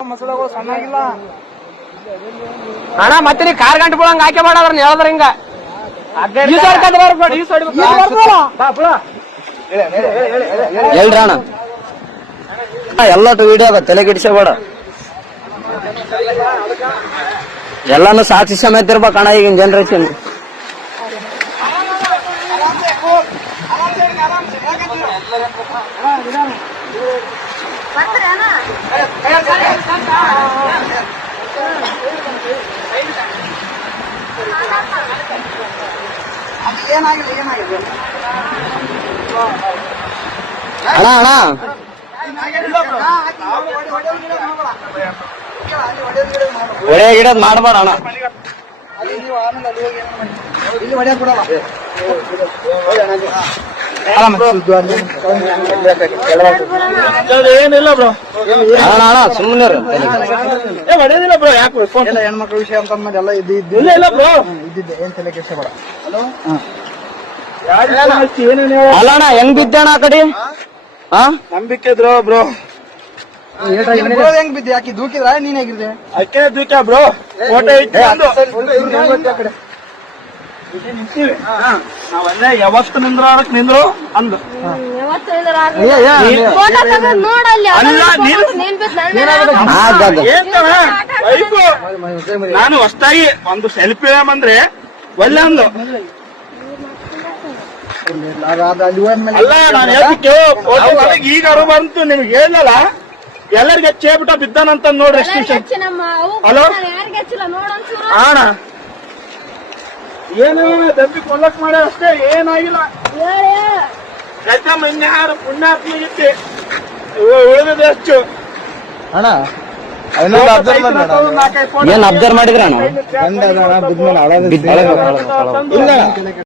ಮಸಳೆಗಳು ಸಣ್ಣಾಗಿಲ್ಲ. ಅಣ್ಣ ಮತ್ತೆ ನೀ ಕಾರ್ ಗಂಟೆ ಬಿಡಂಗ ಆಕೆ ಮಾಡದ್ರ ಹೇಳಿದ್ರ ಹಿಂಗ. ಎಲ್ರ ಅಣ್ಣ? ಎಲ್ಲಟು ವಿಡಿಯೋ ತಲೆ ಕೆಡಿಸಬೇಡ ಎಲ್ಲಾನು ಸಾಕ್ಷಿ ಸಮೇತ ಇರ್ಬೇಕಣ್ಣ ಈಗಿನ ಜನರೇಷನ್ ಏನಾಗಿಲ್ಲ ಏನಾಗಿದೆ ಅಣ್ಣ ಅಣ್ಣ ಒಳ್ಳೆ ಗಿಡದ್ ಮಾಡ್ಬೇಡ ಅಣ್ಣ ಇಲ್ಲಿ ಹೊಡೆಯಕ್ ಬಿಡಲ್ಲ ಏನಿಲ್ಲ ಬ್ರೋ. ಸುಮ್ಮನೆ ಏ ಹೊಡೆಯೋದಿಲ್ಲ ಬ್ರೋ ಯಾಕೆ ಎಲ್ಲ ಹೆಣ್ಮಕ್ಳ ವಿಷಯ ಅಂತ ಅಂದ್ಮೇಲೆ ಎಲ್ಲ ಇದು ಇದ್ದು. ಇಲ್ಲ ಇಲ್ಲ ಬ್ರೋ. ಇದ್ದಿದ್ದೆ ಏನ್ ತಲೆ ಕೆಲಸ ಅಲ್ಲ ಅಣ್ಣ ಹೆಂಗ್ ಬಿದ್ದಣ್ಣ ಆ ಕಡೆ? ಹಾ? ನಂಬಿಕೆ ಇದ್ರು ಬ್ರೋ. ಹೆಂಗ್ ಬಿದ್ದೆ? ಯಾಕೆ ದೂಕಿದ್ರ? ನೀನ್ ಹೇಗಿದ್ದೆ? ಅಕ್ಕೆ ದೂಕ ಬ್ರೋ. ಫೋಟೋ ನಾವಲ್ಲೇ ಯಾವತ್ತು ನಿಂದ್ರು? ಅಂದ. ಫೋಟೋ ತೆಗೆದು ನೋಡಲ್ಲಿ ಅಲ್ಲ, ನೀನು- ಹೊಸ್ತಾಗಿ ಒಂದು ಸೆಲ್ಫಿ ಅಂದ್ರೆ ಒಳ್ಳೆ ಒಂದು ಅಲ್ಲಿ ನಾನು ಹೇಳ್ತಿಕ್ಕೆ ಈಗ ಅರು ಬಂತು ನಿಮ್ಗೆ ಹೇಳಲ್ಲ ಎಲ್ಲರಿಗೆ ಚೇಬಿಟ ಬಿದ್ದಾನಂತ ನೋಡ್ರಿ ಹಲೋ? ಯಾರಿಗೆ ಹೆಚ್ಚಿಲ್ಲ ನೋಡೊಂಚೂರು ಏನೋ ದಬ್ಬಿ ಕೊಲ್ಲಕ್ ಮಾಡ ಅಷ್ಟೇ ಏನಾಗಿಲ್ಲ. ಹೇಳಿ ರಜಮ್ಮ ಇನ್ಯಾರು ಪುಣ್ಯಾತ್ಮಗಿತ್ತೆ ಅಣ್ಣ ಏನ್ ಅಬ್ಸರ್ವ್ ಮಾಡಿದ್ರ ಅಣ್ಣ? ಗಂಡ ಬಿದ್ಮೇಲೆ ಬಿದ್ದ ತಂದು-